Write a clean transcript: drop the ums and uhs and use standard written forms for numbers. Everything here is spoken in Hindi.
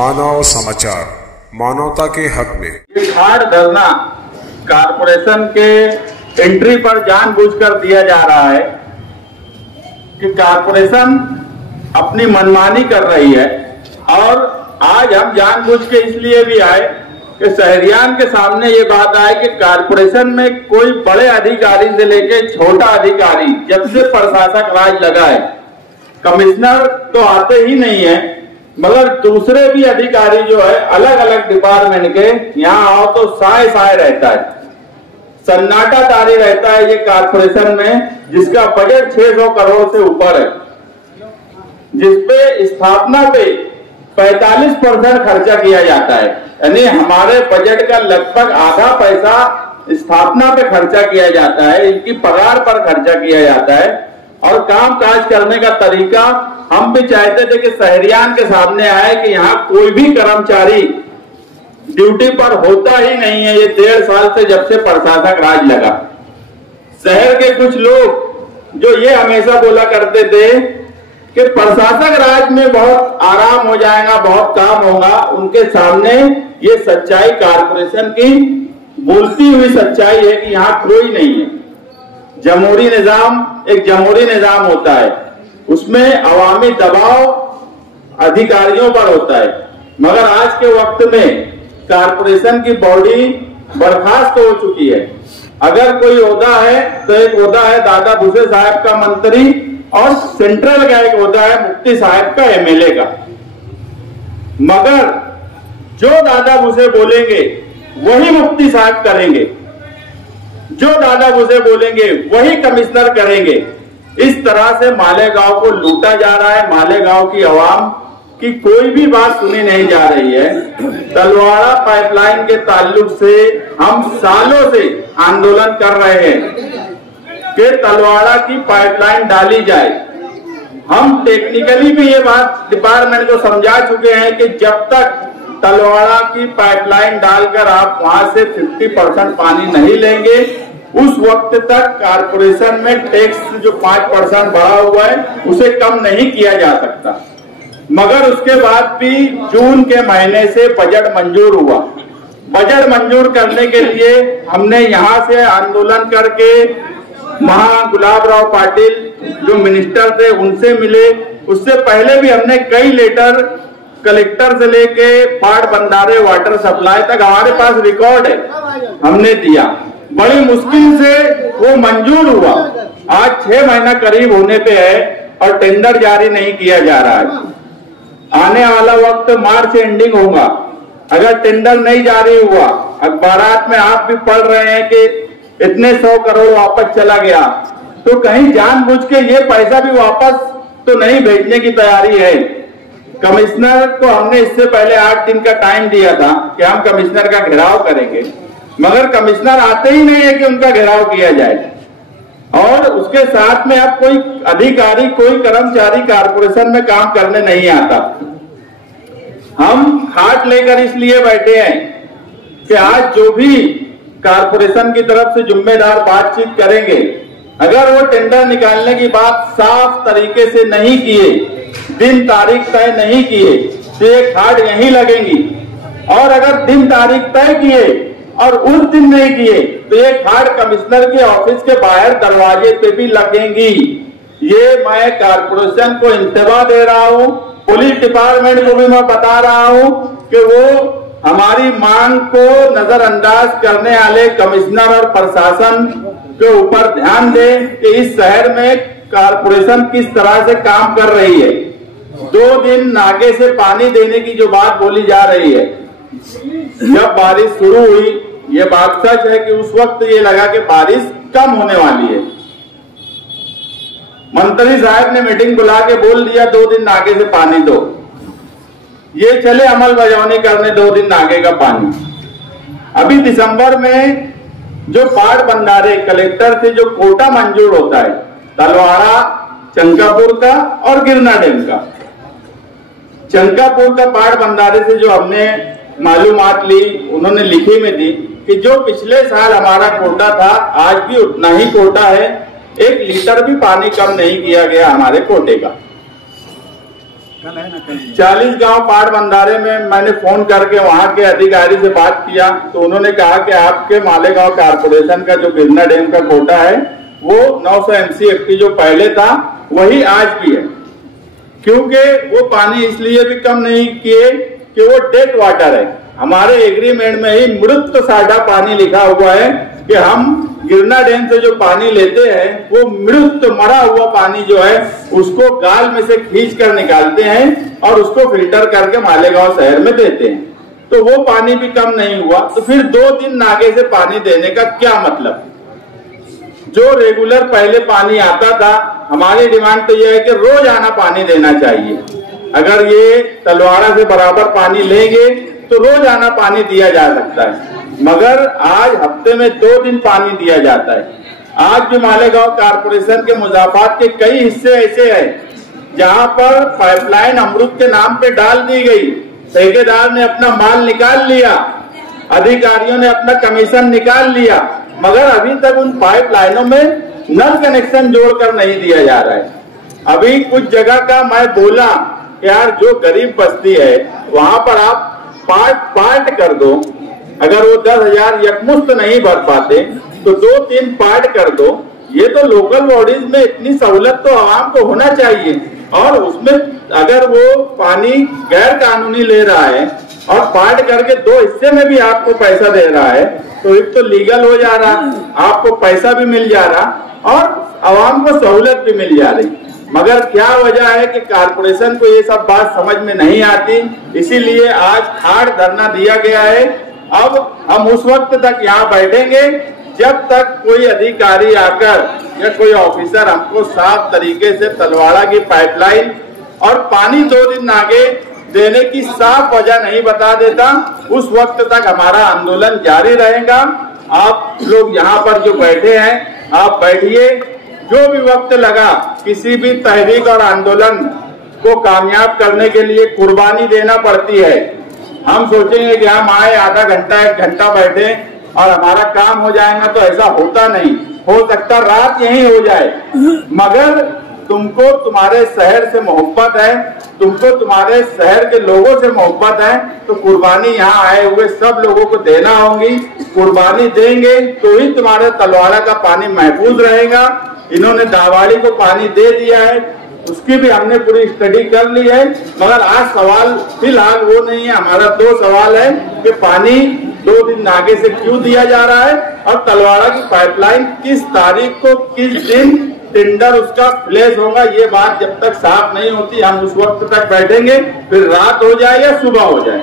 मानव समाचार, मानवता के हक में। घाट धरना कारपोरेशन के एंट्री पर जानबूझकर दिया जा रहा है कि कारपोरेशन अपनी मनमानी कर रही है। और आज हम जानबूझ के इसलिए भी आए कि शहरियान के सामने ये बात आए कि कारपोरेशन में कोई बड़े अधिकारी से लेके छोटा अधिकारी, जब से प्रशासक राज लगा है, कमिश्नर तो आते ही नहीं है, मगर दूसरे भी अधिकारी जो है अलग अलग डिपार्टमेंट के यहाँ आओ तो साय रहता है, सन्नाटा तारी रहता है ये कारपोरेशन में, जिसका बजट 600 करोड़ से ऊपर है, जिसपे स्थापना पे 45% खर्चा किया जाता है। यानी हमारे बजट का लगभग आधा पैसा स्थापना पे खर्चा किया जाता है, इनकी पगार पर खर्चा किया जाता है। और काम काज करने का तरीका हम भी चाहते थे कि शहरियान के सामने आए कि यहाँ कोई भी कर्मचारी ड्यूटी पर होता ही नहीं है। ये 1.5 साल से जब से प्रशासक राज लगा, शहर के कुछ लोग जो ये हमेशा बोला करते थे कि प्रशासक राज में बहुत आराम हो जाएगा, बहुत काम होगा, उनके सामने ये सच्चाई कारपोरेशन की बोलती हुई सच्चाई है कि यहाँ कोई नहीं है। जमहूरी निजाम एक जमहूरी निजाम होता है, उसमें अवामी दबाव अधिकारियों पर होता है, मगर आज के वक्त में कारपोरेशन की बॉडी बर्खास्त हो चुकी है। अगर कोई ओहदा है तो एक ओहदा है दादा भूसे साहब का मंत्री, और सेंट्रल का एक ओहदा है मुफ्ती साहब का एमएलए का। मगर जो दादा भूसे बोलेंगे वही मुफ्ती साहब करेंगे, जो दादा भूसे बोलेंगे वही कमिश्नर करेंगे। इस तरह से मालेगांव को लूटा जा रहा है। मालेगांव की आवाम की कोई भी बात सुनी नहीं जा रही है। तलवाड़ा पाइपलाइन के ताल्लुक से हम सालों से आंदोलन कर रहे हैं कि तलवाड़ा की पाइपलाइन डाली जाए। हम टेक्निकली भी ये बात डिपार्टमेंट को समझा चुके हैं कि जब तक तलवाड़ा की पाइपलाइन डालकर आप वहां से 50% पानी नहीं लेंगे, उस वक्त तक कारपोरेशन में टैक्स जो 5% बढ़ा हुआ है उसे कम नहीं किया जा सकता। मगर उसके बाद भी जून के महीने से बजट मंजूर हुआ। बजट मंजूर करने के लिए हमने यहाँ से आंदोलन करके गुलाब राव पाटिल जो मिनिस्टर थे उनसे मिले। उससे पहले भी हमने कई लेटर कलेक्टर से लेके बाढ़ बंधारे वाटर सप्लाई तक हमारे पास रिकॉर्ड है, हमने दिया। बड़ी मुश्किल से वो मंजूर हुआ। आज 6 महीना करीब होने पे है और टेंडर जारी नहीं किया जा रहा है। आने वाला वक्त मार्च एंडिंग होगा, अगर टेंडर नहीं जारी हुआ, अखबारात में आप भी पढ़ रहे हैं कि इतने 100 करोड़ वापस चला गया, तो कहीं जानबूझ के ये पैसा भी वापस तो नहीं भेजने की तैयारी है। कमिश्नर को हमने इससे पहले 8 दिन का टाइम दिया था कि हम कमिश्नर का घेराव करेंगे, मगर कमिश्नर आते ही नहीं है कि उनका घेराव किया जाए। और उसके साथ में अब कोई अधिकारी, कोई कर्मचारी कारपोरेशन में काम करने नहीं आता। हम खाट लेकर इसलिए बैठे हैं कि आज जो भी कारपोरेशन की तरफ से जिम्मेदार बातचीत करेंगे, अगर वो टेंडर निकालने की बात साफ तरीके से नहीं किए, दिन तारीख तय नहीं किए, तो ये खाट यहीं लगेंगी। और अगर दिन तारीख तय किए और उस दिन नहीं किए तो ये खाट कमिश्नर के ऑफिस के बाहर दरवाजे पे भी लगेंगी। ये मैं कारपोरेशन को इंतबा दे रहा हूँ, पुलिस डिपार्टमेंट को भी मैं बता रहा हूँ कि वो हमारी मांग को नजरअंदाज करने वाले कमिश्नर और प्रशासन के ऊपर ध्यान दें कि इस शहर में कारपोरेशन किस तरह से काम कर रही है। 2 दिन नागे से पानी देने की जो बात बोली जा रही है, जब बारिश शुरू हुई, ये बात सच है कि उस वक्त ये लगा कि बारिश कम होने वाली है। मंत्री साहब ने मीटिंग बुला के बोल दिया 2 दिन नागे से पानी दो। ये चले अमल बजावनी करने 2 दिन नागे का पानी। अभी दिसंबर में जो बाढ़ बंधारे कलेक्टर से जो कोटा मंजूर होता है, तलवाड़ा, चंकापुर का और गिरना डैम का, चंकापुर का बाढ़ बंधारे से जो हमने मालूमात ली, उन्होंने लिखी में दी कि जो पिछले साल हमारा कोटा था आज भी उतना ही कोटा है, 1 लीटर भी पानी कम नहीं किया गया हमारे कोटे का। 40 गांव पाड़ बंधारे में मैंने फोन करके वहां के अधिकारी से बात किया तो उन्होंने कहा कि आपके मालेगांव कारपोरेशन का जो गिरना डैम का कोटा है वो 900 MCFT जो पहले था वही आज भी है, क्योंकि वो पानी इसलिए भी कम नहीं किए कि वो डेड वाटर है। हमारे एग्रीमेंट में ही मृत साढ़ा पानी लिखा हुआ है कि हम गिरना डैम से जो पानी लेते हैं वो मृत मरा हुआ पानी जो है उसको गाल में से खींच कर निकालते हैं और उसको फिल्टर करके मालेगांव शहर में देते हैं। तो वो पानी भी कम नहीं हुआ, तो फिर 2 दिन नागे से पानी देने का क्या मतलब? जो रेगुलर पहले पानी आता था, हमारी डिमांड तो यह है कि रोज आना पानी देना चाहिए। अगर ये तलवाड़ा से बराबर पानी लेंगे तो रोज आना पानी दिया जा सकता है, मगर आज हफ्ते में 2 दिन पानी दिया जाता है। आज भी मालेगांव कारपोरेशन के मुजाफात के कई हिस्से ऐसे हैं जहां पर पाइपलाइन अमृत के नाम पे डाल दी गई, ठेकेदार ने अपना माल निकाल लिया, अधिकारियों ने अपना कमीशन निकाल लिया, मगर अभी तक उन पाइपलाइनों में नल कनेक्शन जोड़कर नहीं दिया जा रहा है। अभी कुछ जगह का मैं बोला यार जो गरीब बस्ती है वहां पर आप पार्ट कर दो, अगर वो 10,000 यकमुश्त नहीं भर पाते तो 2-3 पार्ट कर दो। ये तो लोकल बॉडीज में इतनी सहूलत तो आवाम को होना चाहिए, और उसमें अगर वो पानी गैर कानूनी ले रहा है और पार्ट करके 2 हिस्से में भी आपको पैसा दे रहा है तो एक तो लीगल हो जा रहा, आपको पैसा भी मिल जा रहा और आवाम को सहूलत भी मिल जा रही। मगर क्या वजह है कि कारपोरेशन को ये सब बात समझ में नहीं आती, इसीलिए आज खाड़ धरना दिया गया है। अब हम उस वक्त तक यहाँ बैठेंगे जब तक कोई अधिकारी आकर या कोई ऑफिसर हमको साफ तरीके से तलवाड़ा की पाइपलाइन और पानी 2 दिन आगे देने की साफ वजह नहीं बता देता, उस वक्त तक हमारा आंदोलन जारी रहेगा। आप लोग यहाँ पर जो बैठे हैं आप बैठिए, जो भी वक्त लगा किसी भी तहरीक और आंदोलन को कामयाब करने के लिए कुर्बानी देना पड़ती है। हम सोचेंगे कि हम आए आधा घंटा 1 घंटा बैठे और हमारा काम हो जाएगा, तो ऐसा होता नहीं। हो सकता रात यही हो जाए, मगर तुमको तुम्हारे शहर से मोहब्बत है, तुमको तुम्हारे शहर के लोगों से मोहब्बत है, तो कुर्बानी यहाँ आए हुए सब लोगों को देना होगी। कुर्बानी देंगे तो ही तुम्हारे तलवाड़ा का पानी महफूज रहेगा। इन्होंने दावाड़ी को पानी दे दिया है, उसकी भी हमने पूरी स्टडी कर ली है, मगर आज सवाल फिलहाल वो नहीं है। हमारा 2 सवाल है कि पानी 2 दिन आगे से क्यों दिया जा रहा है और तलवाड़ा की पाइपलाइन किस तारीख को किस दिन टेंडर उसका फ्लैश होगा। ये बात जब तक साफ नहीं होती हम उस वक्त तक बैठेंगे, फिर रात हो जाए या सुबह हो जाए।